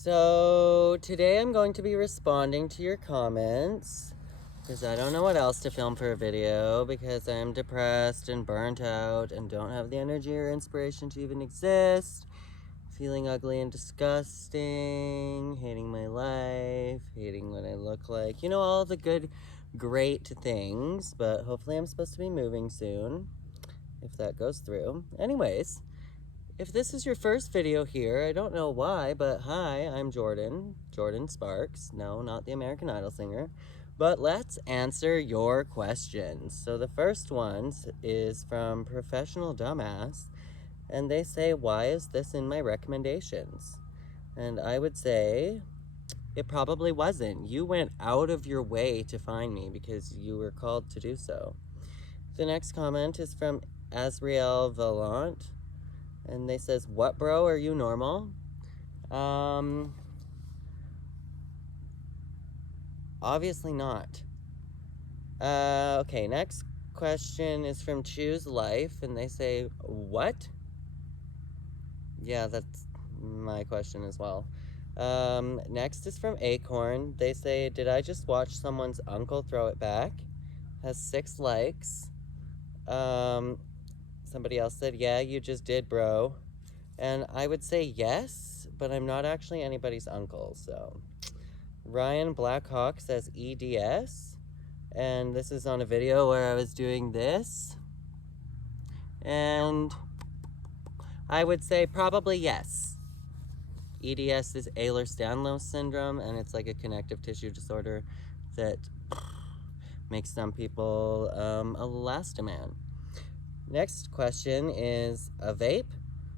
So today I'm going to be responding to your comments because I don't know what else to film for a video because I'm depressed and burnt out and don't have the energy or inspiration to even exist. Feeling ugly and disgusting, hating my life, hating what I look like. You know, all the good, great things, but hopefully I'm supposed to be moving soon if that goes through. Anyways, if this is your first video here, I don't know why, but hi, I'm Jordan Sparks. No, not the American Idol singer. But let's answer your questions. So the first one is from Professional Dumbass, and they say, why is this in my recommendations? And I would say, it probably wasn't. You went out of your way to find me because you were called to do so. The next comment is from Azriel Valant. And they says, what bro, are you normal? Obviously not. Okay, next question is from Choose Life, and they say, what? Yeah, that's my question as well. Next is from Acorn. They say, did I just watch someone's uncle throw it back? Has 6 likes. Somebody else said, yeah, you just did, bro. And I would say yes, but I'm not actually anybody's uncle, so. Ryan Blackhawk says EDS, and this is on a video where I was doing this. And I would say probably yes. EDS is Ehlers-Danlos syndrome, and it's like a connective tissue disorder that makes some people elastoman. Next question is a vape.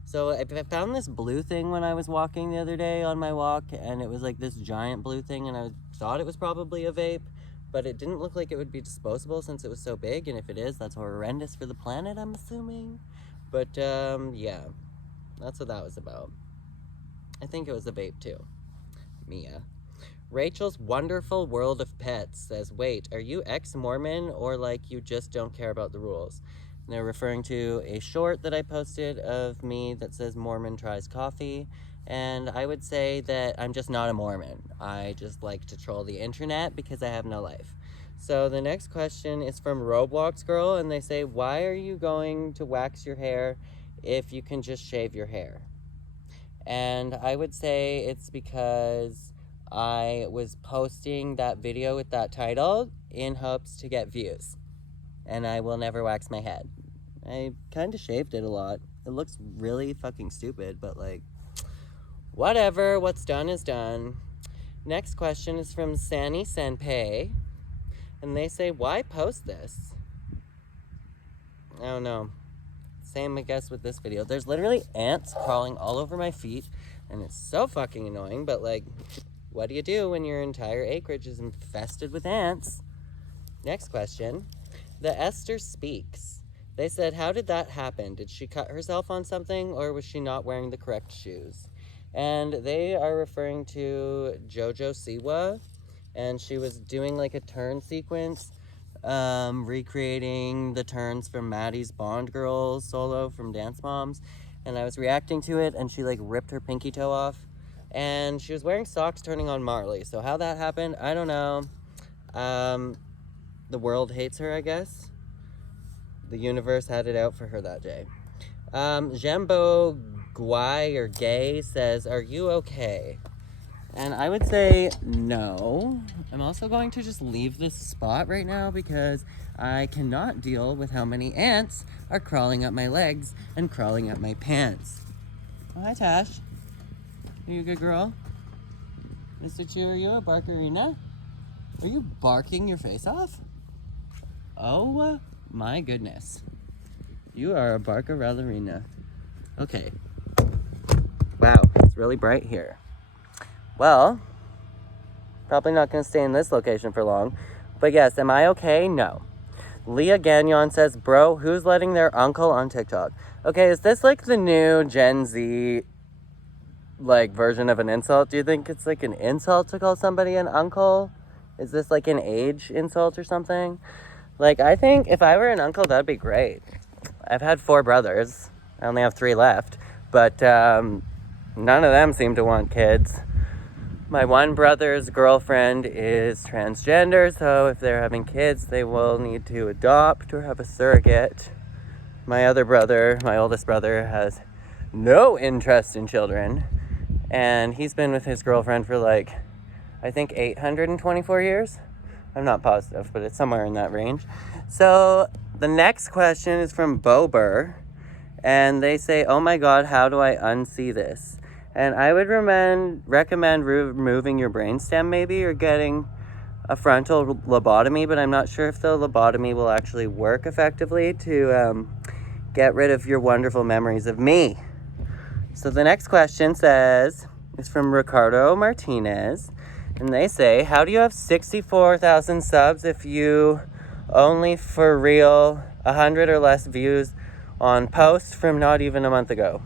So I found this blue thing when I was walking the other day on my walk, and it was like this giant blue thing, and I thought it was probably a vape, but it didn't look like it would be disposable since it was so big, and if it is, that's horrendous for the planet, I'm assuming. But yeah, that's what that was about. I think it was a vape too. Mia. Rachel's Wonderful World of Pets says, wait, are you ex-Mormon or like you just don't care about the rules? And they're referring to a short that I posted of me that says Mormon tries coffee. And I would say that I'm just not a Mormon. I just like to troll the internet because I have no life. So the next question is from Roblox Girl, and they say, why are you going to wax your hair if you can just shave your hair? And I would say it's because I was posting that video with that title in hopes to get views. And I will never wax my head. I kind of shaved it a lot. It looks really fucking stupid, but like, whatever, what's done is done. Next question is from Sani Senpei. And they say, why post this? I don't know. Same, I guess, with this video. There's literally ants crawling all over my feet, and it's so fucking annoying, but like, what do you do when your entire acreage is infested with ants? Next question. The Esther Speaks. They said, how did that happen? Did she cut herself on something, or was she not wearing the correct shoes? And they are referring to JoJo Siwa, and she was doing like a turn sequence, recreating the turns from Maddie's Bond Girls solo from Dance Moms, and I was reacting to it, and she like ripped her pinky toe off, and she was wearing socks turning on Marley. So how that happened, I don't know. The world hates her, I guess. The universe had it out for her that day. Jambo Guai or Gay says, are you okay? And I would say no. I'm also going to just leave this spot right now because I cannot deal with how many ants are crawling up my legs and crawling up my pants. Oh, hi, Tash. Are you a good girl? Mr. Chu, are you a barkerina? Are you barking your face off? Oh my goodness. You are a barkerellerina. Okay. Wow, it's really bright here. Well, probably not going to stay in this location for long. But yes, am I okay? No. Leah Gagnon says, bro, who's letting their uncle on TikTok? Okay, is this like the new Gen Z like version of an insult? Do you think it's like an insult to call somebody an uncle? Is this like an age insult or something? Like, I think if I were an uncle, that'd be great. I've had 4 brothers. I only have 3 left. But none of them seem to want kids. My one brother's girlfriend is transgender, so if they're having kids, they will need to adopt or have a surrogate. My other brother, my oldest brother, has no interest in children, and he's been with his girlfriend for like, I think 824 years. I'm not positive, but it's somewhere in that range. So the next question is from Bober, and they say, oh my god, how do I unsee this? And I would recommend removing your brainstem maybe, or getting a frontal lobotomy, but I'm not sure if the lobotomy will actually work effectively to get rid of your wonderful memories of me. So the next question is from Ricardo Martinez, and they say, how do you have 64,000 subs if you only for real 100 or less views on posts from not even a month ago?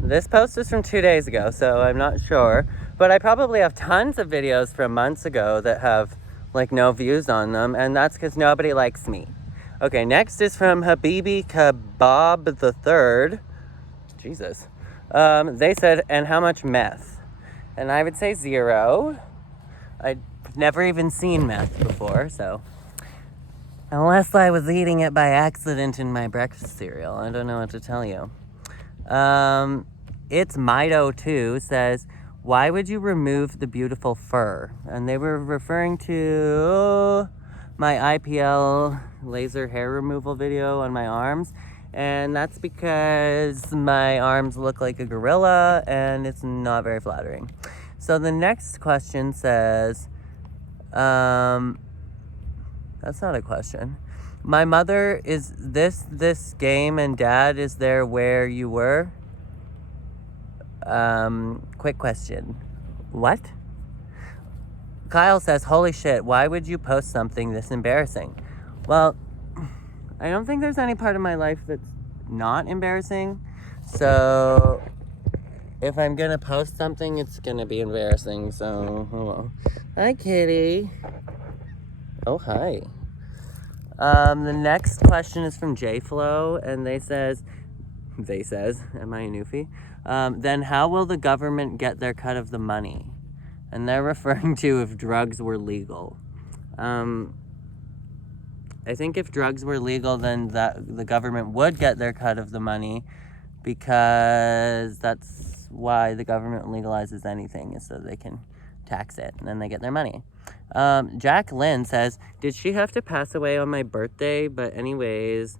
This post is from 2 days ago, so I'm not sure, but I probably have tons of videos from months ago that have like no views on them, and that's because nobody likes me. Okay, next is from Habibi Kebab the Third. Jesus. They said, and how much meth? And I would say 0. I'd never even seen meth before, so unless I was eating it by accident in my breakfast cereal, I don't know what to tell you. It's Mido2 says, why would you remove the beautiful fur? And they were referring to my IPL laser hair removal video on my arms. And that's because my arms look like a gorilla and it's not very flattering. So the next question says, that's not a question. My mother, is this game, and dad, is there where you were? Quick question. What? Kyle says, holy shit, why would you post something this embarrassing? Well, I don't think there's any part of my life that's not embarrassing. So if I'm gonna post something, it's gonna be embarrassing. So, oh well. Hi, kitty. Oh, hi. The next question is from JFlow, and they says, am I a newfie? Then how will the government get their cut of the money? And they're referring to if drugs were legal. I think if drugs were legal, then the government would get their cut of the money, because that's why the government legalizes anything, is so they can tax it, and then they get their money. Jack Lynn says, did she have to pass away on my birthday? But anyways,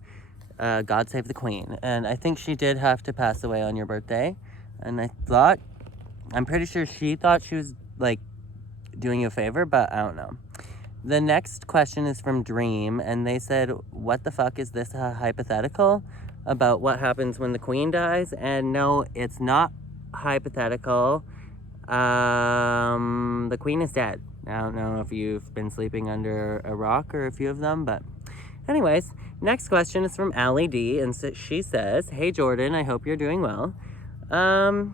God save the queen. And I think she did have to pass away on your birthday. And I'm pretty sure she thought she was like doing you a favor, but I don't know. The next question is from Dream, and they said, what the fuck is this hypothetical about what happens when the queen dies? And no, it's not hypothetical. The queen is dead. I don't know if you've been sleeping under a rock, or a few of them, but anyways, next question is from Allie D, and she says, hey Jordan, I hope you're doing well. I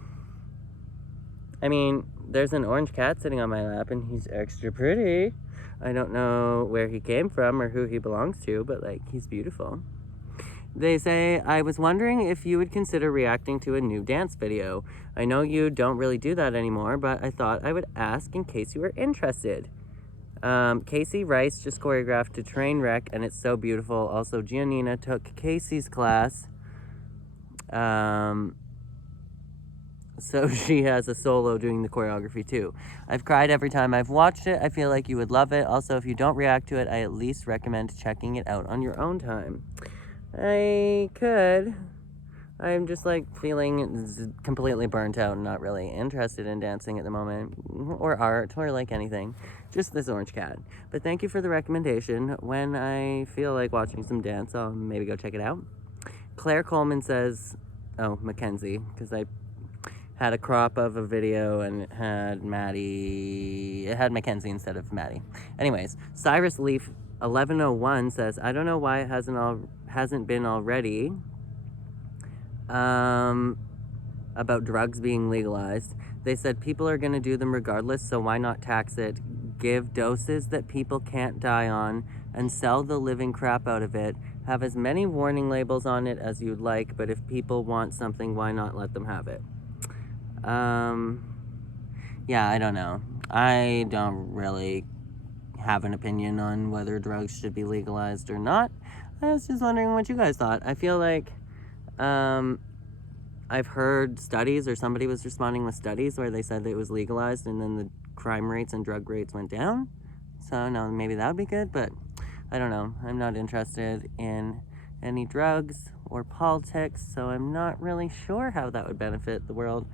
mean, there's an orange cat sitting on my lap, and he's extra pretty. I don't know where he came from or who he belongs to, but like, he's beautiful. They say, I was wondering if you would consider reacting to a new dance video. I know you don't really do that anymore, but I thought I would ask in case you were interested. Casey Rice just choreographed a train wreck, and it's so beautiful. Also, Giannina took Casey's class. So she has a solo doing the choreography too. I've cried every time I've watched it. I feel like you would love it. Also, if you don't react to it, I at least recommend checking it out on your own time. I could. I'm just like feeling completely burnt out and not really interested in dancing at the moment, or art, or like anything. Just this orange cat. But thank you for the recommendation. When I feel like watching some dance, I'll maybe go check it out. Claire Coleman says, oh, Mackenzie, because I had a crop of a video and it had Mackenzie instead of Maddie. Anyways, Cyrus Leaf 1101 says, I don't know why it hasn't been already about drugs being legalized. They said people are going to do them regardless, so why not tax it, give doses that people can't die on, and sell the living crap out of it. Have as many warning labels on it as you'd like, but if people want something, why not let them have it? Yeah, I don't know. I don't really have an opinion on whether drugs should be legalized or not. I was just wondering what you guys thought. I feel like I've heard studies, or somebody was responding with studies where they said that it was legalized and then the crime rates and drug rates went down. So no, maybe that would be good, but I don't know. I'm not interested in any drugs or politics, so I'm not really sure how that would benefit the world.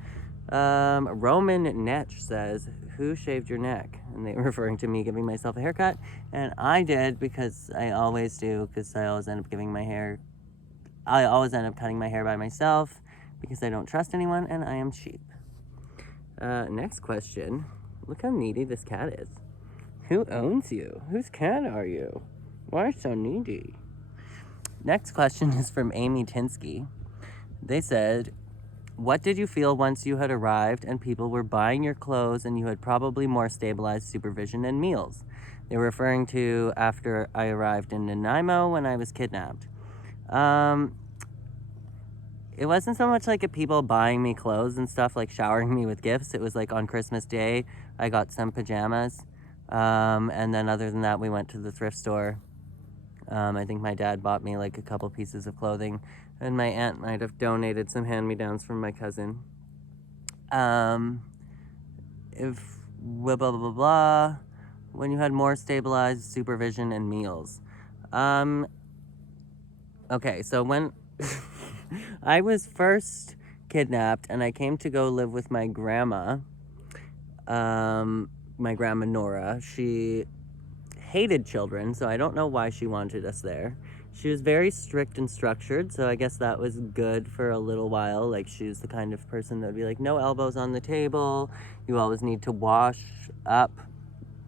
Roman Netch says, who shaved your neck? And they were referring to me giving myself a haircut. And I did, because I always do, because I always end up cutting my hair by myself, because I don't trust anyone, and I am cheap. Next question. Look how needy this cat is. Who owns you? Whose cat are you? Why so needy? Next question is from Amy Tinsky. They said, what did you feel once you had arrived and people were buying your clothes and you had probably more stabilized supervision and meals? They were referring to after I arrived in Nanaimo when I was kidnapped. It wasn't so much like people buying me clothes and stuff, like showering me with gifts. It was like on Christmas Day, I got some pajamas. And then other than that, we went to the thrift store. I think my dad bought me like a couple pieces of clothing, and my aunt might have donated some hand-me-downs from my cousin. If blah, blah, blah, blah, when you had more stabilized supervision and meals. Okay, so when I was first kidnapped and I came to go live with my grandma, Nora, she hated children, so I don't know why she wanted us there. She was very strict and structured, so I guess that was good for a little while. Like, she was the kind of person that would be like, no elbows on the table, you always need to wash up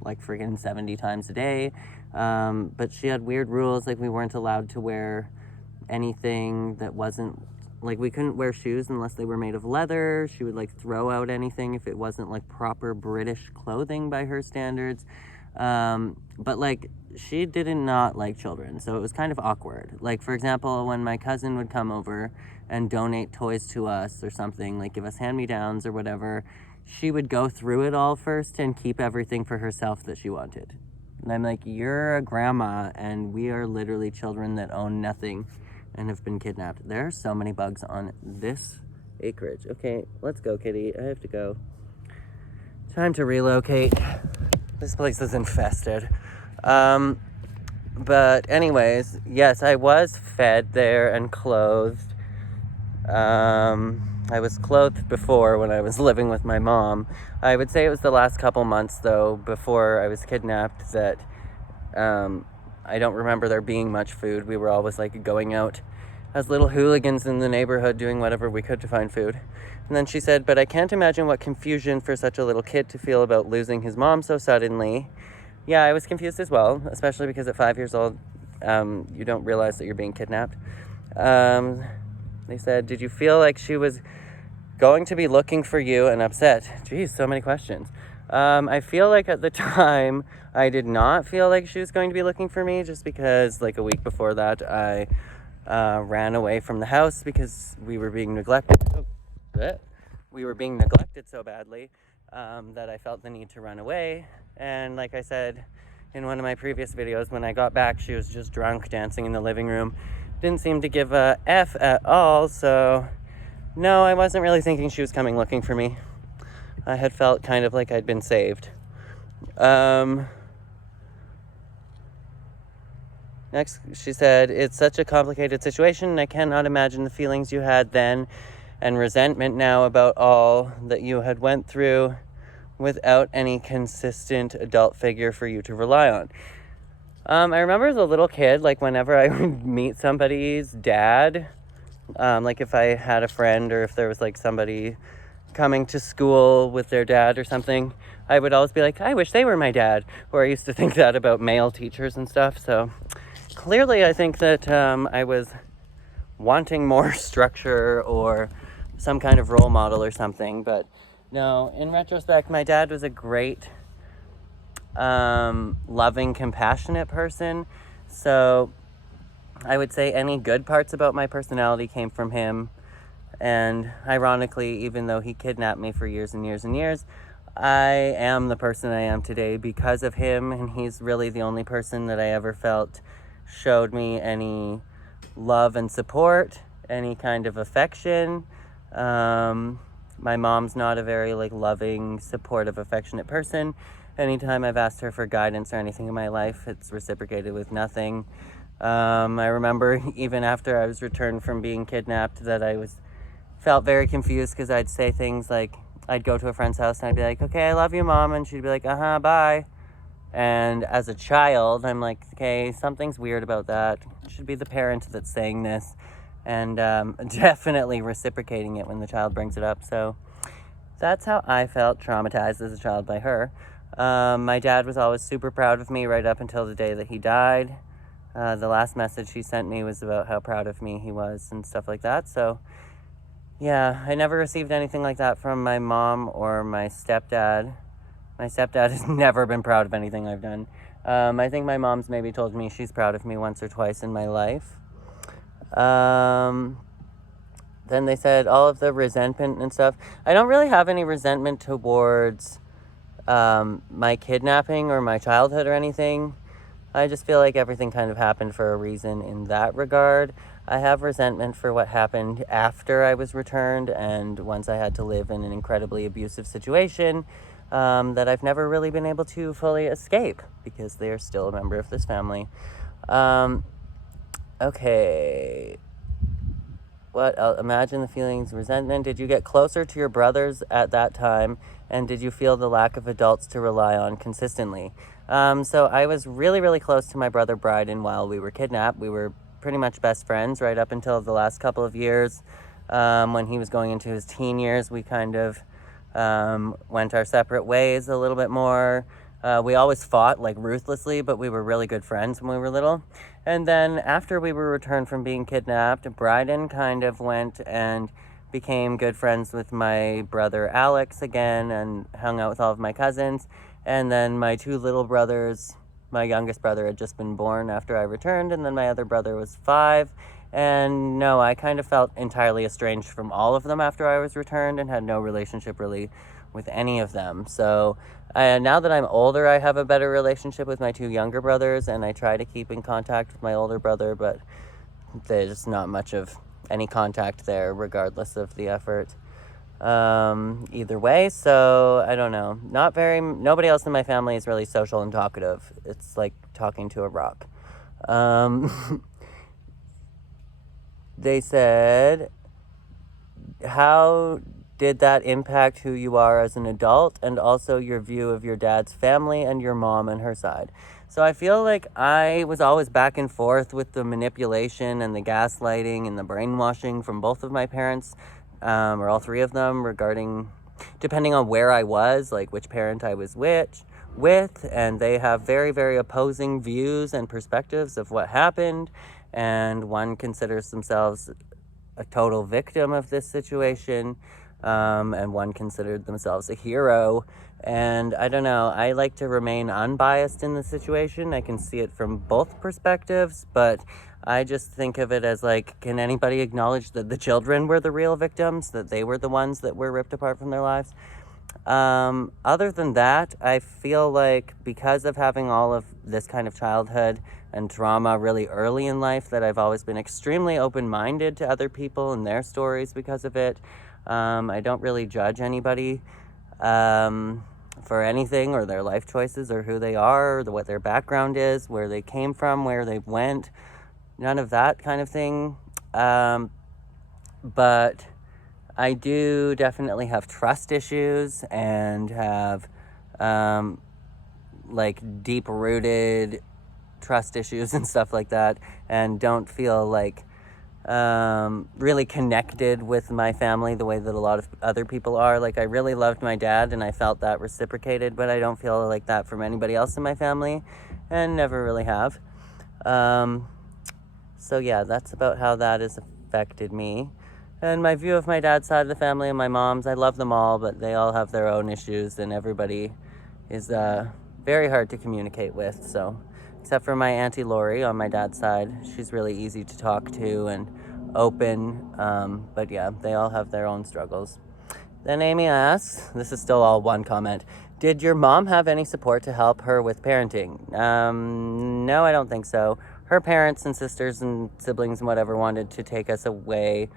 like friggin' 70 times a day. But she had weird rules, like we weren't allowed to wear anything that wasn't, like we couldn't wear shoes unless they were made of leather. She would like throw out anything if it wasn't like proper British clothing by her standards. But like she did not like children, so it was kind of awkward. Like, for example, when my cousin would come over and donate toys to us or something, like give us hand-me-downs or whatever, she would go through it all first and keep everything for herself that she wanted. And I'm like, you're a grandma and we are literally children that own nothing and have been kidnapped. There are so many bugs on this acreage. Okay, let's go, kitty. I have to go. Time to relocate. This place is infested. But anyways, yes, I was fed there and clothed. I was clothed before when I was living with my mom. I would say it was the last couple months, though, before I was kidnapped, that I don't remember there being much food. We were always like going out as little hooligans in the neighborhood doing whatever we could to find food. And then she said, but I can't imagine what confusion for such a little kid to feel about losing his mom so suddenly. Yeah, I was confused as well, especially because at 5 years old, you don't realize that you're being kidnapped. They said, did you feel like she was going to be looking for you and upset? Geez, so many questions. I feel like at the time, I did not feel like she was going to be looking for me, just because like a week before that, I ran away from the house because we were being neglected. We were being neglected so badly that I felt the need to run away. And like I said in one of my previous videos, when I got back, she was just drunk, dancing in the living room. Didn't seem to give a F at all, so no, I wasn't really thinking she was coming looking for me. I had felt kind of like I'd been saved. Next, she said, it's such a complicated situation, and I cannot imagine the feelings you had then and resentment now about all that you had went through without any consistent adult figure for you to rely on. I remember as a little kid, like whenever I would meet somebody's dad, like if I had a friend or if there was like somebody coming to school with their dad or something, I would always be like, I wish they were my dad. Or I used to think that about male teachers and stuff. So clearly I think that I was wanting more structure or some kind of role model or something. But no, in retrospect, my dad was a great, loving, compassionate person. So I would say any good parts about my personality came from him. And ironically, even though he kidnapped me for years and years and years, I am the person I am today because of him, and he's really the only person that I ever felt showed me any love and support, any kind of affection. My mom's not a very loving, supportive, affectionate person. Anytime I've asked her for guidance or anything in my life, it's reciprocated with nothing. I remember even after I was returned from being kidnapped that I felt very confused because I'd say things like, I'd go to a friend's house and I'd be like, okay, I love you, Mom. And she'd be like, bye. And as a child, I'm like, okay, something's weird about that. It should be the parent that's saying this. And definitely reciprocating it when the child brings it up. So that's how I felt traumatized as a child by her. My dad was always super proud of me right up until the day that he died. The last message he sent me was about how proud of me he was and stuff like that. So yeah, I never received anything like that from my mom or my stepdad. My stepdad has never been proud of anything I've done. I think my mom's maybe told me she's proud of me once or twice in my life. Then they said all of the resentment and stuff. I don't really have any resentment towards my kidnapping or my childhood or anything. I just feel like everything kind of happened for a reason in that regard. I have resentment for what happened after I was returned and once I had to live in an incredibly abusive situation that I've never really been able to fully escape because they are still a member of this family. Okay. What else? Imagine the feelings, resentment. Did you get closer to your brothers at that time? And did you feel the lack of adults to rely on consistently? So I was really, really close to my brother Bryden while we were kidnapped. We were pretty much best friends right up until the last couple of years. When he was going into his teen years, we kind of went our separate ways a little bit more. We always fought ruthlessly, but we were really good friends when we were little. And then after we were returned from being kidnapped, Bryden kind of went and became good friends with my brother Alex again and hung out with all of my cousins. And then my two little brothers, my youngest brother had just been born after I returned, and then my other brother was 5. And no, I kind of felt entirely estranged from all of them after I was returned and had no relationship really with any of them. So now that I'm older, I have a better relationship with my two younger brothers, and I try to keep in contact with my older brother, but there's not much of any contact there regardless of the effort. Either way, so I don't know. Nobody else in my family is really social and talkative. It's like talking to a rock. They said, how did that impact who you are as an adult and also your view of your dad's family and your mom and her side? So I feel like I was always back and forth with the manipulation and the gaslighting and the brainwashing from both of my parents, or all three of them, depending on where I was, which parent I was with, and they have very, very opposing views and perspectives of what happened, and one considers themselves a total victim of this situation, and one considered themselves a hero. And I don't know, I like to remain unbiased in the situation. I can see it from both perspectives, but I just think of it as can anybody acknowledge that the children were the real victims, that they were the ones that were ripped apart from their lives? Other than that, I feel like because of having all of this kind of childhood and trauma really early in life, that I've always been extremely open-minded to other people and their stories because of it. I don't really judge anybody for anything or their life choices or who they are or what their background is, where they came from, where they went, none of that kind of thing. But I do definitely have trust issues and have deep-rooted trust issues and stuff like that, and don't feel really connected with my family the way that a lot of other people are. I really loved my dad and I felt that reciprocated, but I don't feel like that from anybody else in my family and never really have. So yeah, that's about how that has affected me. And my view of my dad's side of the family and my mom's, I love them all, but they all have their own issues and everybody is very hard to communicate with. So except for my Auntie Lori on my dad's side, she's really easy to talk to and open. But yeah, they all have their own struggles. Then Amy asks, this is still all one comment, did your mom have any support to help her with parenting? No, I don't think so. Her parents and sisters and siblings and whatever wanted to take us away,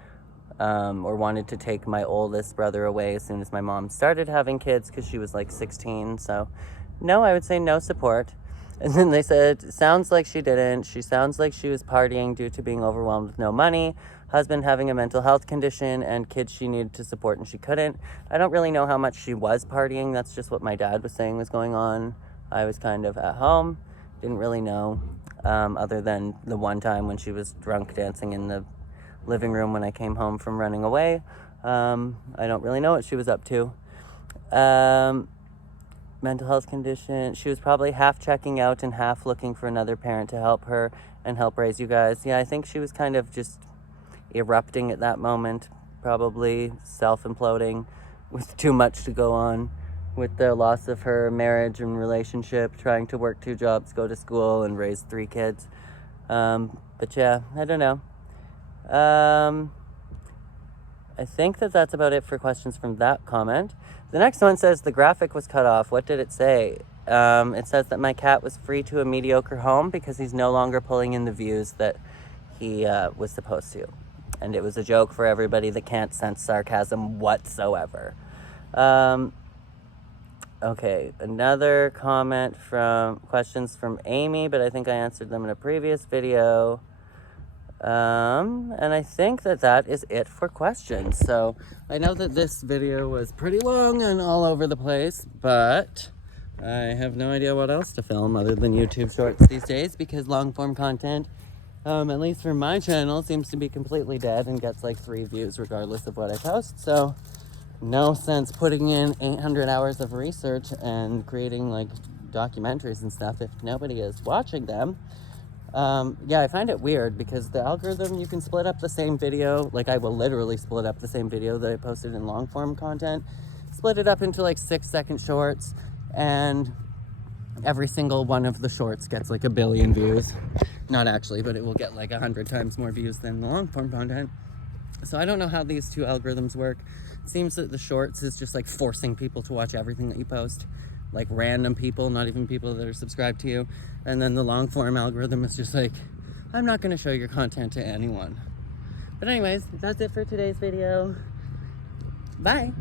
or wanted to take my oldest brother away as soon as my mom started having kids because she was like 16. So no, I would say no support. And then they said, sounds like she didn't. She sounds like she was partying due to being overwhelmed with no money, husband having a mental health condition, and kids she needed to support and she couldn't. I don't really know how much she was partying. That's just what my dad was saying was going on. I was kind of at home. Didn't really know, other than the one time when she was drunk dancing in the living room when I came home from running away. I don't really know what she was up to. Mental health condition. She was probably half checking out and half looking for another parent to help her and help raise you guys. Yeah, I think she was kind of just erupting at that moment, probably self-imploding with too much to go on with the loss of her marriage and relationship, trying to work 2 jobs, go to school, and raise 3 kids. But yeah, I don't know. I think that's about it for questions from that comment. The next one says the graphic was cut off. What did it say? It says that my cat was free to a mediocre home because he's no longer pulling in the views that he was supposed to. And it was a joke for everybody that can't sense sarcasm whatsoever. Okay, another comment from questions from Amy, but I think I answered them in a previous video. And I think that is it for questions. So I know that this video was pretty long and all over the place, but I have no idea what else to film other than YouTube shorts these days, because long form content, at least for my channel, seems to be completely dead and gets like 3 views regardless of what I post. So no sense putting in 800 hours of research and creating like documentaries and stuff if nobody is watching them. Yeah, I find it weird because the algorithm, you can split up the same video. Like, I will literally split up the same video that I posted in long form content, split it up into like 6-second shorts, and every single one of the shorts gets like 1 billion views. Not actually, but it will get like 100 times more views than the long form content. So I don't know how these 2 algorithms work. It seems that the shorts is just like forcing people to watch everything that you post. Like random people, not even people that are subscribed to you. And then the long form algorithm is just like, I'm not going to show your content to anyone. But anyways, that's it for today's video. Bye.